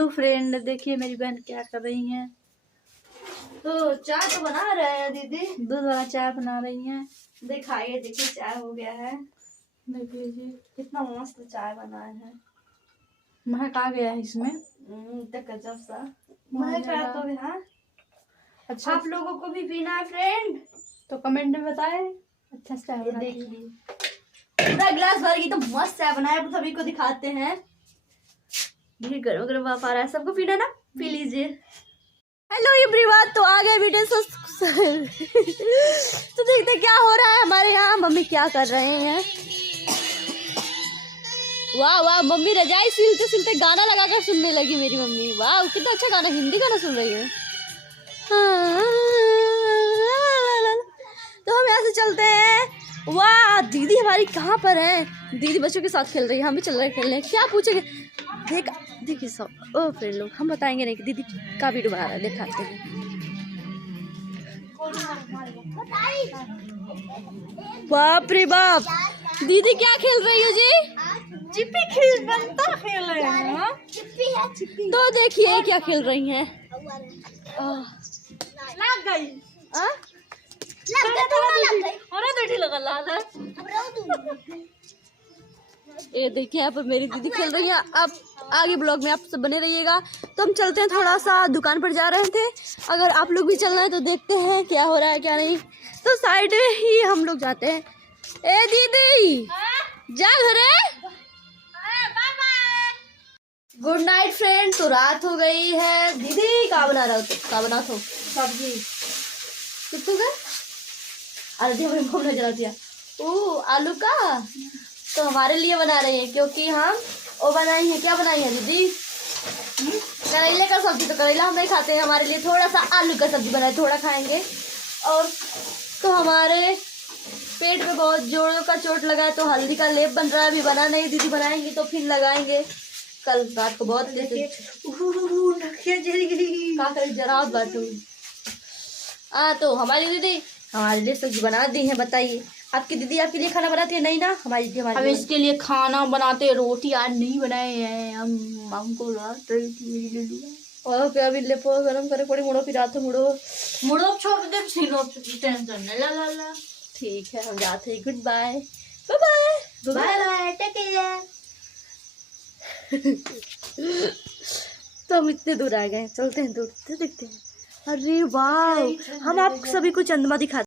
Hello friend, देखिए मेरी बहन क्या कर रही हैं। तो चाय तो बना रहे हैं दीदी, दूध वाला चाय बना रही हैं। दिखाइए, देखिए चाय हो गया है। देखिए जी, कितना मस्त चाय बनाए हैं। महक आ गया है इसमें। तो गजब सा बहुत महक रहा ज्यादा। तो है। अच्छा, आप लोगों को भी पीना है फ्रेंड तो कमेंट में बताएं। अच्छा चाय ये बनाती है। देखिए, पूरा गिलास भर की तो मस्त चाय बनाया, तो सभी को दिखाते हैं। ये गरम गरम आप आ रहा है, सबको पीना ना, पी लीजिए। हेलो एवरीवन, तो आ गए वीडियो तो देखते क्या हो रहा है हमारे यहाँ। मम्मी क्या कर रहे हैं। वाह वाह, मम्मी रजाई सिलते सिलते गाना लगाकर सुनने लगी मेरी मम्मी। वाह, कितना अच्छा गाना, हिंदी गाना सुन रही है। तो हम यहाँ से चलते हैं। वाह, दीदी हमारी कहाँ पर है। दीदी बच्चों के साथ खेल रही है, हम भी चल रहे हैं खेलने। क्या पूछेंगे, देखिए सब ओ फ्रेंड लोग, हम बताएंगे नहीं कि दीदी का वीडियो बना रहा है, दिखाते हैं। बाप रे बाप, दीदी क्या खेल रही हो जी। चिप्पी खेल बनता खेल रहे हैं। चिप्पी है, चिप्पी। तो देखिए क्या खेल रही हैं। लग गई। ये देखिए यहाँ पर मेरी दीदी खेल रही है। अब आगे ब्लॉग में आप सब बने रहिएगा। तो हम चलते हैं, थोड़ा सा दुकान पर जा रहे थे। अगर आप लोग भी चलना है तो देखते हैं क्या हो रहा है क्या नहीं। तो साइड में ही हम लोग जाते हैं। ए दीदी जा घरे। Good night friend. तो रात हो गई है। दीदी क्या बना रहा हो, क्या बना हो। सब्जी कितू का आलू हमारी मम्मी ने जला दिया। ओ आलू का तो हमारे लिए बना रही है, क्योंकि हम वो बनाई है। क्या बनाई है दीदी, करेले का सब्जी। तो करेला हम नहीं खाते हैं, हमारे लिए थोड़ा सा आलू का सब्जी बनाए, थोड़ा खाएंगे। और तो हमारे पेट में बहुत जोड़ों का चोट लगा है, तो हल्दी का लेप बन रहा है। अभी बना नहीं, दीदी बनाएंगी तो फिर लगाएंगे। कल रात को बहुत जरा बाटू। तो हमारी दीदी हमारे लिए सब्जी बना दी है। बताइए, आपकी दीदी आपके लिए खाना बनाती है नहीं ना। हमारी दीदी हम इसके लिए खाना बनाते, रोटी आज नहीं बनाए हैं। हमको रात ले लिया और क्या अभी लेपो गरम करे पड़ी। मुड़ो फिर रात मुड़ो मुड़ो छोड़ दे, सिलो टेंशन नहीं ला। ठीक है, हम जाते हैं। Goodbye, bye bye, bye bye, take care. तो हम इतने दूर आ गए, चलते हैं दूर से देखते हैं। अरे वाह, हम आप सभी को चंद्रमा दिखाते